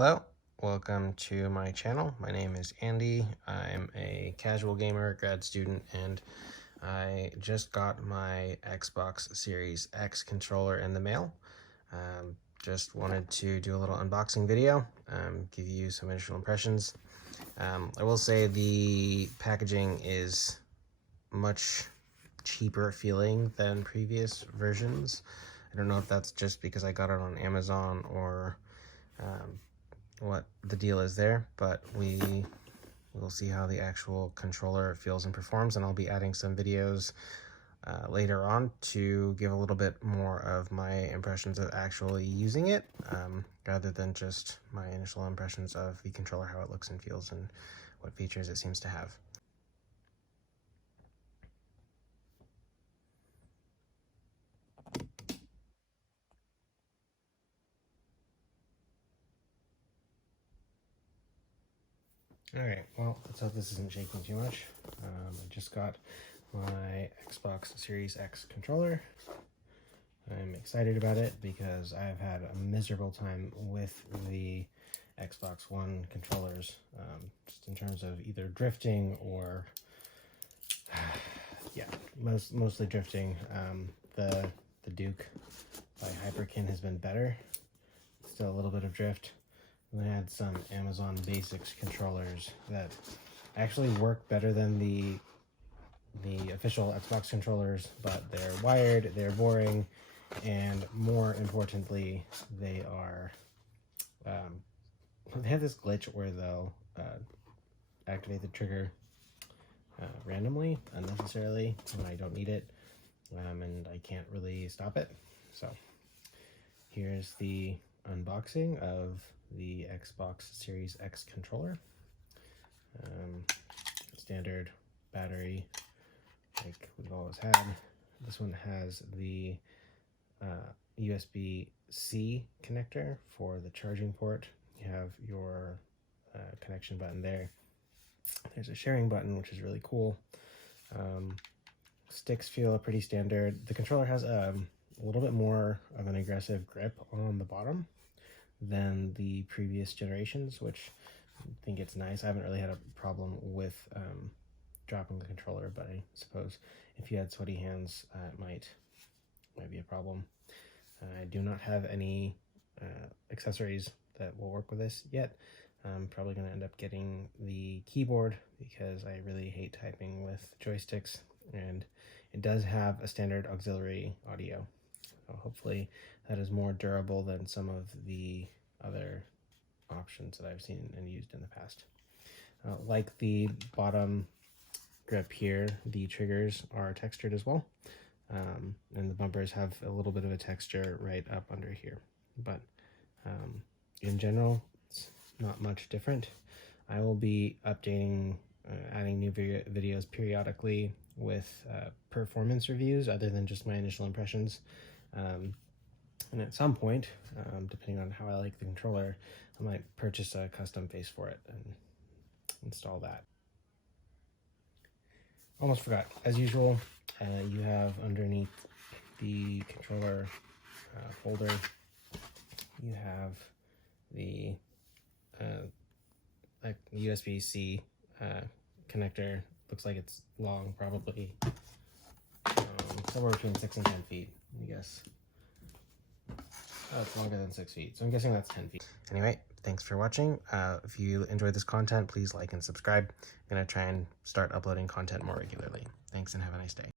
Hello, welcome to my channel. My name is Andy. I'm a casual gamer, grad student, and I just got my Xbox Series X controller in the mail. Just wanted to do a little unboxing video, give you some initial impressions. I will say the packaging is much cheaper feeling than previous versions. I don't know if that's just because I got it on Amazon or what the deal is there, but we will see how the actual controller feels and performs, and I'll be adding some videos later on to give a little bit more of my impressions of actually using it, rather than just my initial impressions of the controller, how it looks and feels, and what features it seems to have. Alright, well, let's hope this isn't shaking too much. I just got my Xbox Series X controller. I'm excited about it because I've had a miserable time with the Xbox One controllers, just in terms of either drifting or, yeah, mostly drifting. The Duke by Hyperkin has been better. Still a little bit of drift. We had some Amazon Basics controllers that actually work better than the official Xbox controllers, but they're wired, they're boring, and more importantly, they are they have this glitch where they'll activate the trigger randomly, unnecessarily, when I don't need it, and I can't really stop it. So here's the unboxing of the Xbox Series X controller. Standard battery like we've always had. This one has the USB-C connector for the charging port. You have your connection button there. There's a sharing button, which is really cool. Sticks feel pretty standard. The controller has a little bit more of an aggressive grip on the bottom than the previous generations, which I think it's nice. I haven't really had a problem with dropping the controller, but I suppose if you had sweaty hands, it might be a problem. I do not have any accessories that will work with this yet. I'm probably going to end up getting the keyboard because I really hate typing with joysticks, and it does have a standard auxiliary audio. So hopefully that is more durable than some of the other options that I've seen and used in the past. Like the bottom grip here, the triggers are textured as well, and the bumpers have a little bit of a texture right up under here, but in general it's not much different. I will be updating, adding new videos periodically with performance reviews other than just my initial impressions, and at some point, depending on how I like the controller, I might purchase a custom face for it and install that. Almost forgot. As usual, you have underneath the controller folder, you have the like USB-C connector. Looks like it's long, probably somewhere between 6 and 10 feet, I guess. Oh, it's longer than 6 feet, so I'm guessing that's 10 feet. Anyway, thanks for watching. If you enjoyed this content, please like and subscribe. I'm going to try and start uploading content more regularly. Thanks and have a nice day.